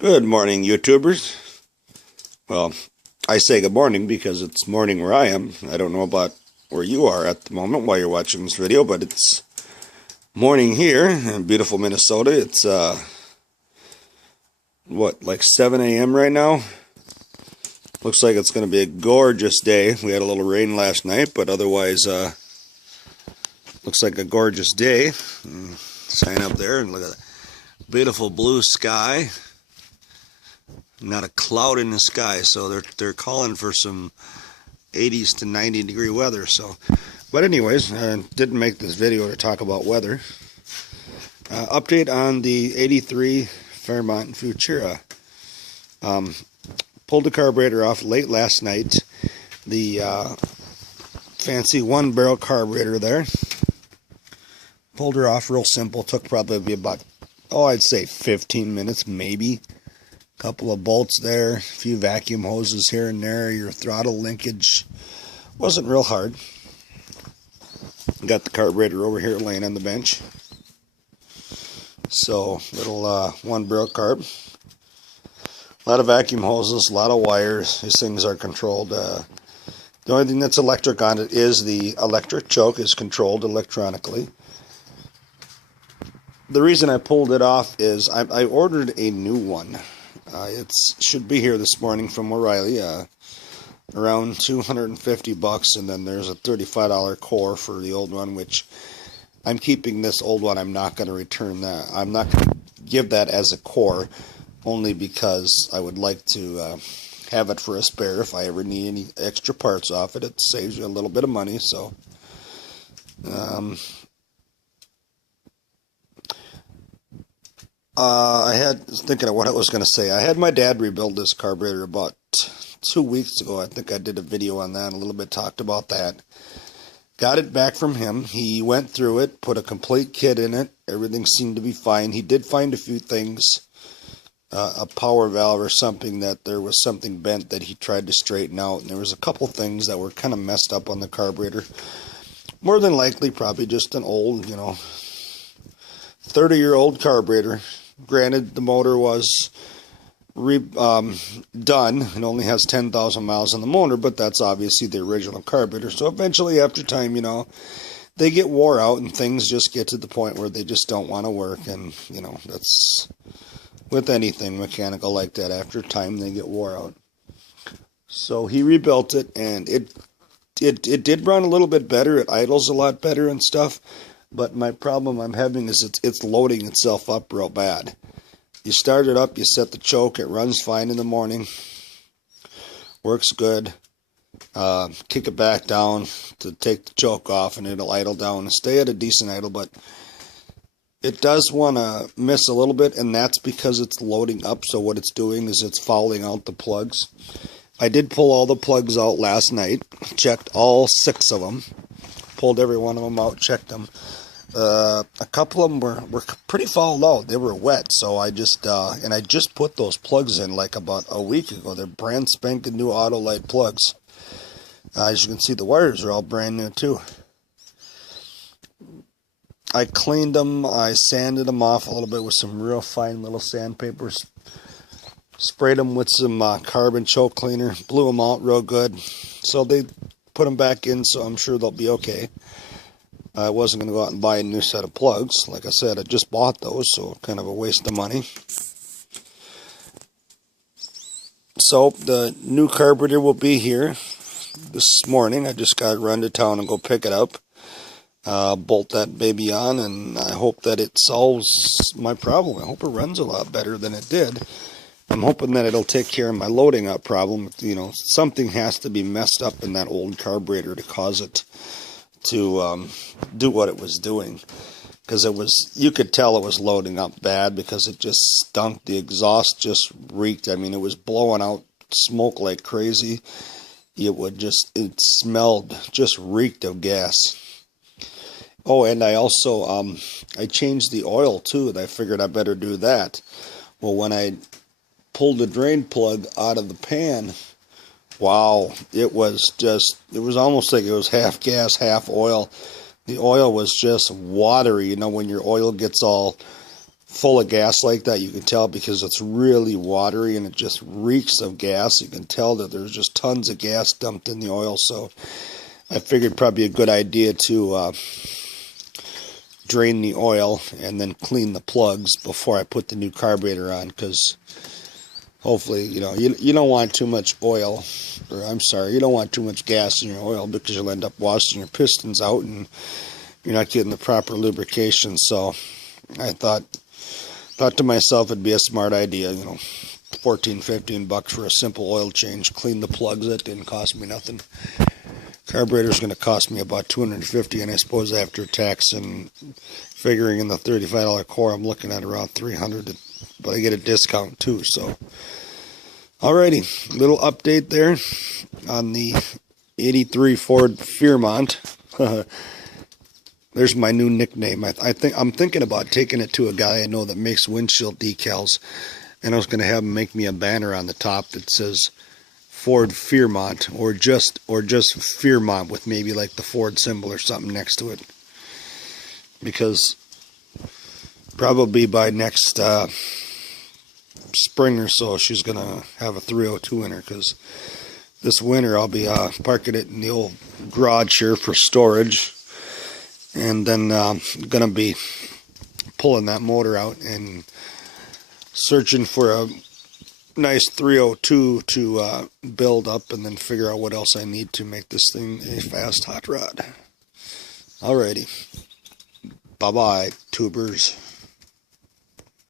Good morning, YouTubers. Well, I say good morning because it's morning where I am. I don't know about where you are at the moment while you're watching this video, but it's morning here in beautiful Minnesota. It's, like 7 a.m. right now? Looks like it's going to be a gorgeous day. We had a little rain last night, but otherwise, looks like a gorgeous day. Sign up there and look at that beautiful blue sky. Not a cloud in the sky, so they're calling for some 80s to 90 degree weather. So, but anyways, I didn't make this video to talk about weather. Update on the 83 Fairmont Futura. Pulled the carburetor off late last night. The fancy 1-barrel carburetor there. Pulled her off real simple. Took probably about, I'd say 15 minutes maybe. Couple of bolts there, a few vacuum hoses here and there, your throttle linkage. Wasn't real hard. Got the carburetor over here laying on the bench. So, little 1-barrel carb. A lot of vacuum hoses, a lot of wires. These things are controlled. The only thing that's electric on it is the electric choke is controlled electronically. The reason I pulled it off is I ordered a new one. It should be here this morning from O'Reilly, around $250, and then there's a $35 core for the old one, which I'm keeping this old one. I'm not going to return that. I'm not going to give that as a core, only because I would like to have it for a spare if I ever need any extra parts off it. It saves you a little bit of money, so I was thinking of what I was going to say. I had my dad rebuild this carburetor about 2 weeks ago. I think I did a video on that, a little bit talked about that. Got it back from him. He went through it, put a complete kit in it. Everything seemed to be fine. He did find a few things, a power valve or something, that there was something bent that he tried to straighten out. And there was a couple things that were kind of messed up on the carburetor. More than likely, probably just an old, 30-year-old carburetor. Granted, the motor was done and only has 10,000 miles on the motor, but that's obviously the original carburetor. So eventually, after time, they get wore out and things just get to the point where they just don't want to work. And, that's with anything mechanical like that. After time, they get wore out. So he rebuilt it, and it did run a little bit better. It idles a lot better and stuff. But my problem I'm having is it's loading itself up real bad. You start it up, you set the choke, it runs fine in the morning. Works good. Kick it back down to take the choke off and it'll idle down and stay at a decent idle, but it does want to miss a little bit, and that's because it's loading up. So what it's doing is it's fouling out the plugs. I did pull all the plugs out last night, checked all 6 of them. Pulled every one of them out, checked them. A couple of them were pretty fouled out. They were wet, so I just put those plugs in like about a week ago. They're brand spanking new Autolite plugs. As you can see, the wires are all brand new too. I cleaned them. I sanded them off a little bit with some real fine little sandpapers. Sprayed them with some carbon choke cleaner. Blew them out real good. So they put them back in, so I'm sure they'll be okay. I wasn't going to go out and buy a new set of plugs. Like I said, I just bought those, so kind of a waste of money. So the new carburetor will be here this morning. I just got to run to town and go pick it up. Bolt that baby on, and I hope that it solves my problem. I hope it runs a lot better than it did. I'm hoping that it'll take care of my loading up problem. Something has to be messed up in that old carburetor to cause it to do what it was doing. Because you could tell it was loading up bad because it just stunk. The exhaust just reeked. I mean, it was blowing out smoke like crazy. It smelled, just reeked of gas. Oh, and I also, I changed the oil too, and I figured I better do that. Well, when I pulled the drain plug out of the pan, wow, it was almost like it was half gas, half oil. The oil was just watery. When your oil gets all full of gas like that, you can tell because it's really watery and it just reeks of gas. You can tell that there's just tons of gas dumped in the oil. So I figured probably a good idea to drain the oil and then clean the plugs before I put the new carburetor on, because hopefully, you know, you don't want too much oil, or I'm sorry, you don't want too much gas in your oil, because you'll end up washing your pistons out and you're not getting the proper lubrication. So I thought to myself it'd be a smart idea, you know, $14-15 for a simple oil change, clean the plugs. It didn't cost me nothing. Carburetor's going to cost me about $250, and I suppose after tax and figuring in the $35 core, I'm looking at around $300, but I get a discount too. So alrighty, little update there on the 83 Ford Fairmont. There's my new nickname. I'm thinking about taking it to a guy I know that makes windshield decals, and I was going to have him make me a banner on the top that says Ford Fairmont, or just Fairmont with maybe like the Ford symbol or something next to it, because probably by next spring or so she's gonna have a 302 in her, because this winter I'll be parking it in the old garage here for storage, and then gonna be pulling that motor out and searching for a nice 302 to build up, and then figure out what else I need to make this thing a fast hot rod. Alrighty, bye bye tubers.